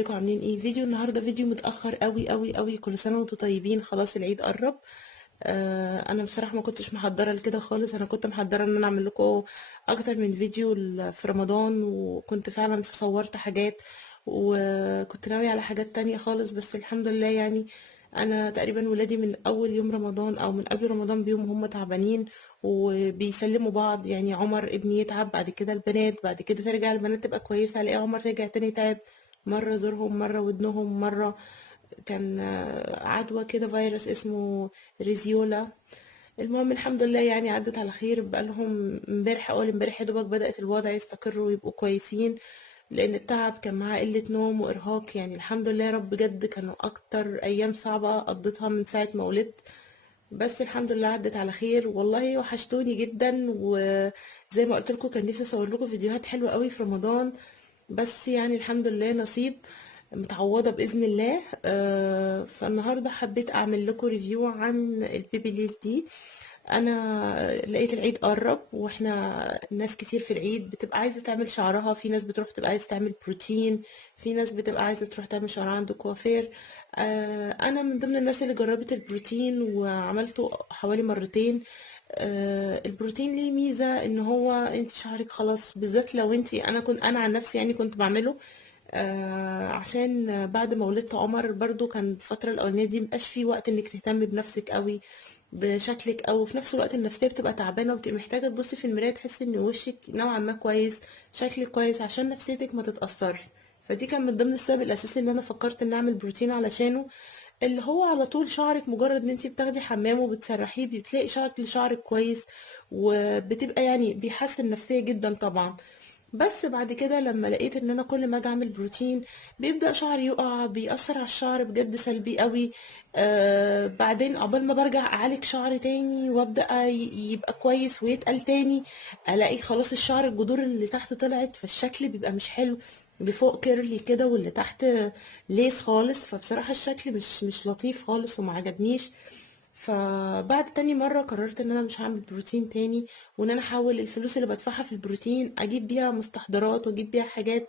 ازيكم عاملين ايه؟ فيديو النهارده فيديو متاخر قوي قوي قوي. كل سنه وانتم طيبين، خلاص العيد قرب. انا بصراحه ما كنتش محضره لكده خالص. انا كنت محضره ان انا اعمل لكم اكتر من فيديو في رمضان، وكنت فعلا صورت حاجات، وكنت ناويه على حاجات تانية خالص. بس الحمد لله يعني انا تقريبا ولادي من اول يوم رمضان او من قبل رمضان بيوم هم تعبانين وبيسلموا بعض. يعني عمر ابني يتعب، بعد كده البنات، بعد كده ترجع البنات تبقى كويسه، الاقي عمر رجع تاني تعب. مرة زورهم، مرة ودنهم، مرة كان عدوى كده فيروس اسمه ريزيولا. المهم الحمد لله يعني عدت على خير. بقالهم امبارح، اول امبارح يا دوبك بدأت الوضع يستقر ويبقوا كويسين، لان التعب كان معاه قلة نوم وارهاق. يعني الحمد لله يا رب، بجد كانوا اكتر ايام صعبة قضيتها من ساعة ما ولدت. بس الحمد لله عدت على خير. والله وحشتوني جدا، وزي ما قلت لكم كان نفسي اصور لكم فيديوهات حلوة قوي في رمضان، بس يعني الحمد لله نصيب، متعوضة بإذن الله. فالنهاردة حبيت أعمل لكم ريفيو عن البيبي ليز دي. أنا لقيت العيد قرب، وإحنا ناس كتير في العيد بتبقى عايزة تعمل شعرها. في ناس بتروح تبقى عايزة تعمل بروتين، في ناس بتبقى عايزة تروح تعمل شعرها عند كوافير. أنا من ضمن الناس اللي جربت البروتين وعملته حوالي مرتين. البروتين ليه ميزة ان هو انت شعرك خلاص، بالذات لو انت، انا عن نفسي يعني كنت بعمله عشان بعد ما ولدت عمر برضو كان الفترة الأولانية دي مبقاش في وقت انك تهتمي بنفسك قوي، بشكلك، او في نفس الوقت النفسية بتبقى تعبانة وبتبقى محتاجة تبصي في المراية تحسي ان وشك نوعا ما كويس، شكلك كويس عشان نفسيتك ما تتأثرش. فدي كان من ضمن السبب الأساسي اللي أنا فكرت إن أعمل بروتين علشانه، اللي هو على طول شعرك مجرد ان انتي بتاخدي حمام وبتسرحيه بتلاقي شعرك كويس، وبتبقى يعني بيحسن نفسية جدا طبعا. بس بعد كده لما لقيت ان انا كل ما اجي اعمل بروتين بيبدأ شعري يقع، بيأثر على الشعر بجد سلبي قوي. بعدين عقبال ما برجع اعالج شعري تاني وابدأ يبقى كويس ويتقل تاني، الاقي خلاص الشعر الجذور اللي تحت طلعت، فالشكل بيبقى مش حلو. اللي فوق كيرلي كده واللي تحت ليس خالص. فبصراحة الشكل مش لطيف خالص وما عجبنيش. فبعد تاني مرة قررت ان انا مش هعمل بروتين تاني، وان انا احول الفلوس اللي بدفعها في البروتين اجيب بيها مستحضرات واجيب بيها حاجات،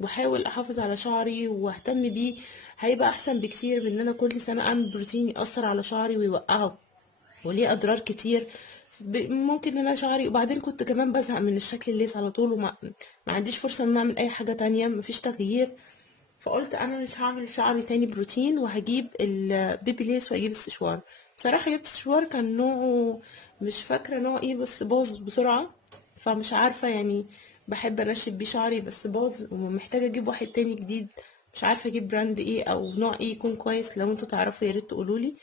واحاول احافظ على شعري واهتم بيه. هيبقى احسن بكتير من ان انا كل سنة اعمل بروتين يأثر على شعري ويوقعه، وليه اضرار كتير. ممكن ان انا شعري، وبعدين كنت كمان بزهق من الشكل الليس على طول، ما عنديش فرصة ان أنا اعمل اي حاجة تانية، مفيش تغيير. فقلت انا مش هعمل شعري تاني بروتين، وهجيب البيبي ليس واجيب السشوار. بصراحة جبت السشوار كان نوعه مش فاكرة نوع ايه، بس باظ بسرعة، فمش عارفة يعني. بحب انشف بيه شعري بس باظ، ومحتاجة اجيب واحد تاني جديد. مش عارفة اجيب براند ايه او نوع ايه يكون كويس. لو انتوا تعرفوا يا ريت تقولولي.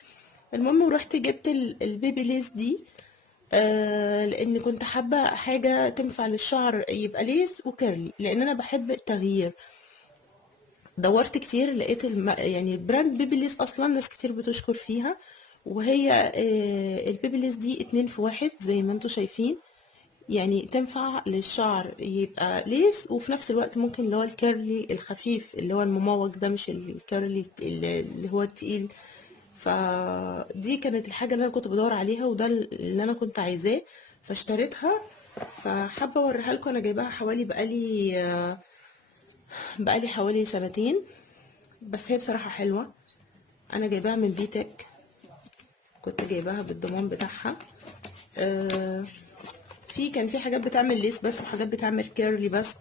المهم رحت جبت البيبي ليس دي، لان كنت حابة حاجة تنفع للشعر يبقى ليس وكيرلي، لان انا بحب التغيير. دورت كتير لقيت يعني براند بيبليس اصلا ناس كتير بتشكر فيها، وهي البيبليس دي 2 في 1 زي ما انتوا شايفين. يعني تنفع للشعر يبقى ليس، وفي نفس الوقت ممكن اللي هو الكيرلي الخفيف اللي هو المموج ده، مش الكيرلي اللي هو التقيل. فدي كانت الحاجة اللي انا كنت بدور عليها، وده اللي انا كنت عايزاه، فاشتريتها. فحابة اوريها لكم. انا جايباها حوالي بقالي حوالي سنتين، بس هي بصراحة حلوة. انا جايباها من بيتك، كنت جايباها بالضمان بتاعها. آه كان في حاجات بتعمل ليس بس، وحاجات بتعمل كيرلي بس.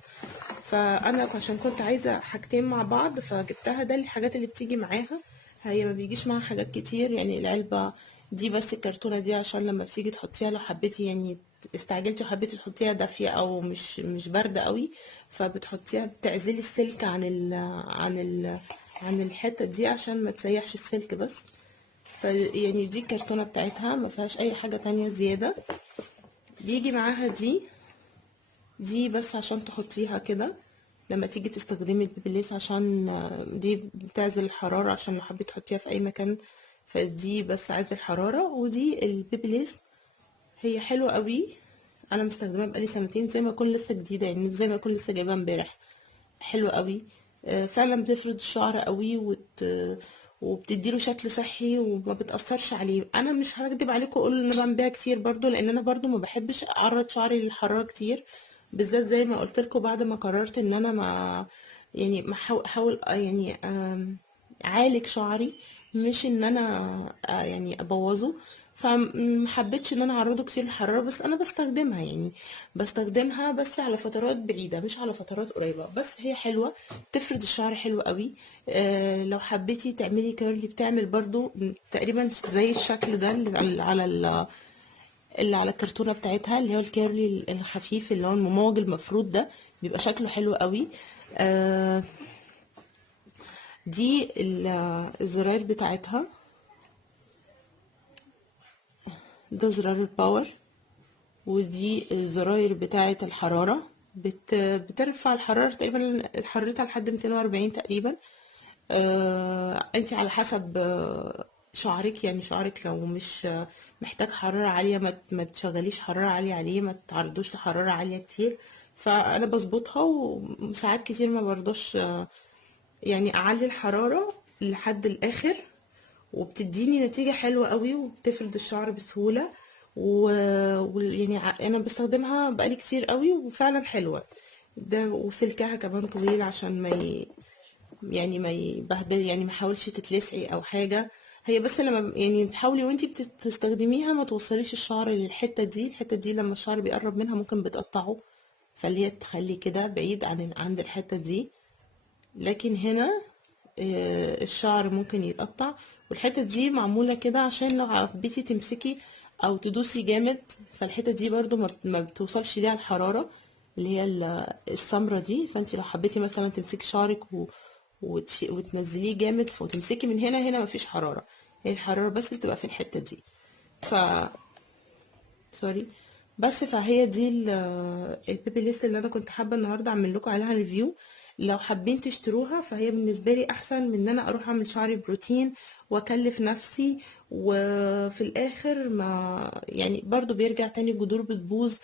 فانا عشان كنت عايزة حاجتين مع بعض فجبتها. ده الحاجات اللي بتيجي معاها، هي ما بيجيش معاها حاجات كتير. يعني العلبة دي بس، الكرتونة دي عشان لما بتيجي تحطيها لو حبيتي يعني استعجلتي وحبيتي تحطيها دافية او مش باردة قوي، فبتحطيها بتعزلي السلك عن الحتة دي عشان ما تسيحش السلك بس. يعني دي الكرتونة بتاعتها ما فيهاش اي حاجة تانية زيادة. بيجي معاها دي بس عشان تحطيها كده لما تيجي تستخدمي البيبليس، عشان دي بتعزل الحرارة عشان لو حبيت تحطيها في اي مكان. فدي بس عزل الحرارة. ودي البيبليس هي حلوة قوي. انا مستخدماها بقالي سنتين زي ما اكون لسه جديدة، يعني زي ما اكون لسه جايباها امبارح. حلوة قوي. فعلا بتفرد الشعر قوي وبتديله شكل صحي وما بتأثرش عليه. انا مش هكدب عليكم اقول ان انا بعمل بيها كتير برضو، لان انا برضو ما بحبش اعرض شعري للحرارة كتير، بالذات زي ما قلت لكم بعد ما قررت ان انا يعني احاول يعني اعالج شعري، مش ان انا يعني ابوظه. فمحبتش ان انا اعرضه كتير للحرارة، بس انا بستخدمها يعني، بستخدمها بس على فترات بعيدة مش على فترات قريبة. بس هي حلوة، تفرد الشعر حلو قوي. لو حبيتي تعملي كيرلي بتعمل برضو تقريبا زي الشكل ده اللي على الكرتونة بتاعتها، اللي هو الكيرلي الخفيف اللي هو المموج المفروض ده، بيبقى شكله حلو قوي. آه، دي الزراير بتاعتها، ده زرار الباور، ودي الزراير بتاعة الحرارة. بترفع الحرارة تقريبا، حرارتها لحد 240 تقريبا. انت على حسب شعرك، يعني شعرك لو مش محتاج حرارة عالية ما تشغليش حرارة عالية عليه، ما تعرضوش لحرارة عالية كتير. فانا بظبطها، وساعات كتير ما برضوش يعني اعلي الحرارة لحد الاخر، وبتديني نتيجة حلوة قوي، وبتفرد الشعر بسهولة. ويعني انا بستخدمها بقالي كتير قوي، وفعلا حلوة. ده وسلكها كمان طويل عشان يعني ما يبهدل، يعني ما حاولش تتلسعي او حاجة. هي بس لما يعني تحاولي وانتي بتستخدميها ما توصليش الشعر للحتة دي. الحتة دي لما الشعر بيقرب منها ممكن بتقطعه، فاللي هي تخلي كده بعيد عند الحتة دي. لكن هنا الشعر ممكن يتقطع، والحتة دي معمولة كده عشان لو حبيتي تمسكي او تدوسي جامد، فالحتة دي برضو ما بتوصلش ليها الحرارة اللي هي السمرة دي. فانت لو حبيتي مثلا تمسكي شعرك وتنزليه جامد وتمسكي من هنا مفيش حرارة، هي الحرارة بس اللي بتبقى في الحتة دي. ف سوري. بس فهي دي البيبي ليست اللي انا كنت حابه النهارده اعمل لكم عليها ريفيو. لو حابين تشتروها فهي بالنسبه لي احسن من ان انا اروح اعمل شعري بروتين واكلف نفسي، وفي الاخر ما يعني برضو بيرجع تاني الجذور بتبوظ،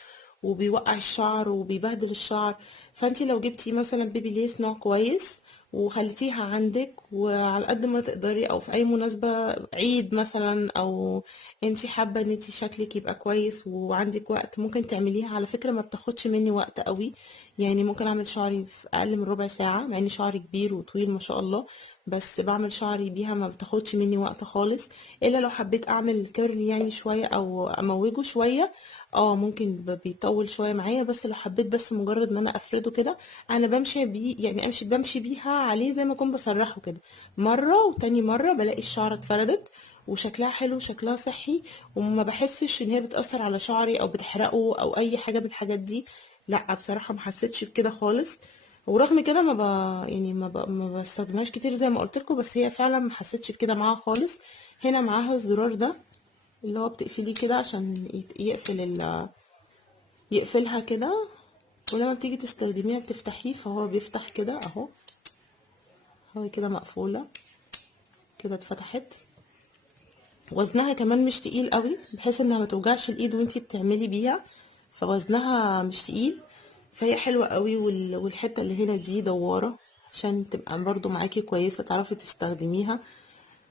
وبيوقع الشعر وبيبهدل الشعر. فانتي لو جبتي مثلا بيبي ليس نوع كويس وخليتيها عندك، وعلى قد ما تقدري او في اي مناسبة عيد مثلا، او انتي حابة ان انتي شكلك يبقى كويس وعندك وقت، ممكن تعمليها. على فكرة ما بتاخدش مني وقت قوي، يعني ممكن اعمل شعري في اقل من ربع ساعة، مع ان شعري كبير وطويل ما شاء الله، بس بعمل شعري بيها ما بتاخدش مني وقت خالص. الا لو حبيت اعمل كيرلي يعني شوية او اموجه شوية، ممكن بيطول شويه معايا. بس لو حبيت بس مجرد ان انا افرده كده، انا بمشي بيه يعني بمشي بيها عليه زي ما اكون بسرحه كده، مره وتاني مره بلاقي الشعره اتفردت وشكلها حلو وشكلها صحي، وما بحسش ان هي بتأثر على شعري او بتحرقه او اي حاجه من الحاجات دي. لا بصراحه ما حسيتش بكده خالص. ورغم كده يعني ما بستخدمهاش كتير زي ما قلت لكم، بس هي فعلا ما حسيتش بكده معاها خالص. هنا معاها الزرار ده اللي هو بتقفليه كده عشان يقفلها كده، ولما بتيجي تستخدميها بتفتحيه فهو بيفتح كده اهو. هو كده مقفولة كده، اتفتحت. وزنها كمان مش تقيل قوي، بحيث انها ما توجعش الايد وانتي بتعملي بيها، فوزنها مش تقيل. فهي حلوة قوي. والحتة اللي هنا دي دوارة عشان تبقى برضو معاكي كويسة تعرفي تستخدميها.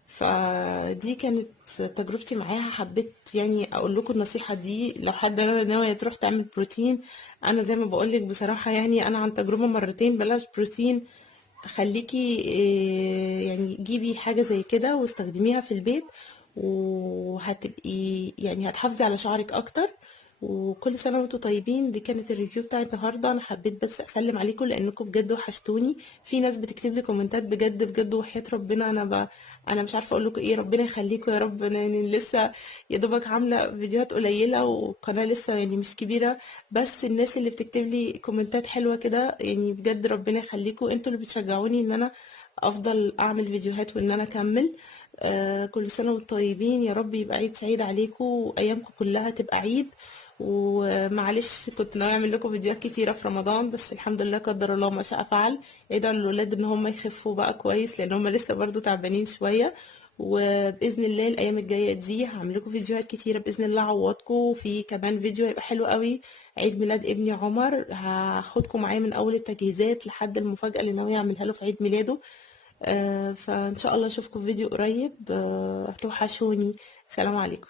فدي كانت تجربتي معاها. حبيت يعني اقول لكم النصيحة دي لو حد ناوية تروح تعمل بروتين. انا زي ما بقولك بصراحة، يعني انا عن تجربة مرتين بلاش بروتين. خليكي يعني جيبي حاجة زي كده واستخدميها في البيت، وهتبقي يعني هتحافظي على شعرك اكتر. وكل سنة وانتم طيبين. دي كانت الريفيو بتاعت النهاردة. انا حبيت بس اسلم عليكم لانكم بجد وحشتوني. في ناس بتكتب لي كومنتات بجد بجد، وحياة ربنا انا مش عارفة اقول لكم ايه. ربنا يخليكم يا رب. أنا يعني لسه يا دوبك عاملة فيديوهات قليلة، وقناة لسه يعني مش كبيرة، بس الناس اللي بتكتب لي كومنتات حلوة كده يعني بجد ربنا يخليكم. انتوا اللي بتشجعوني ان انا افضل اعمل فيديوهات وان انا اكمل. كل سنة وانتم طيبين. يا رب يبقى عيد سعيد عليكم، وايامكم كلها تبقى عيد. ومعلش كنت ناوي اعمل لكم فيديوهات كتيرة في رمضان، بس الحمد لله قدر الله ما شاء فعل. ادعوا للولاد ان هم يخفوا بقى كويس، لان هم لسه برضو تعبانين شوية. وباذن الله الايام الجايه دي هعمل لكم فيديوهات كتيره باذن الله اعوضكم. في كمان فيديو هيبقى حلو قوي، عيد ميلاد ابني عمر. هاخدكم معايا من اول التجهيزات لحد المفاجاه اللي ناويه اعملها له في عيد ميلاده. فان شاء الله اشوفكم في فيديو قريب. هتوحشوني. سلام عليكم.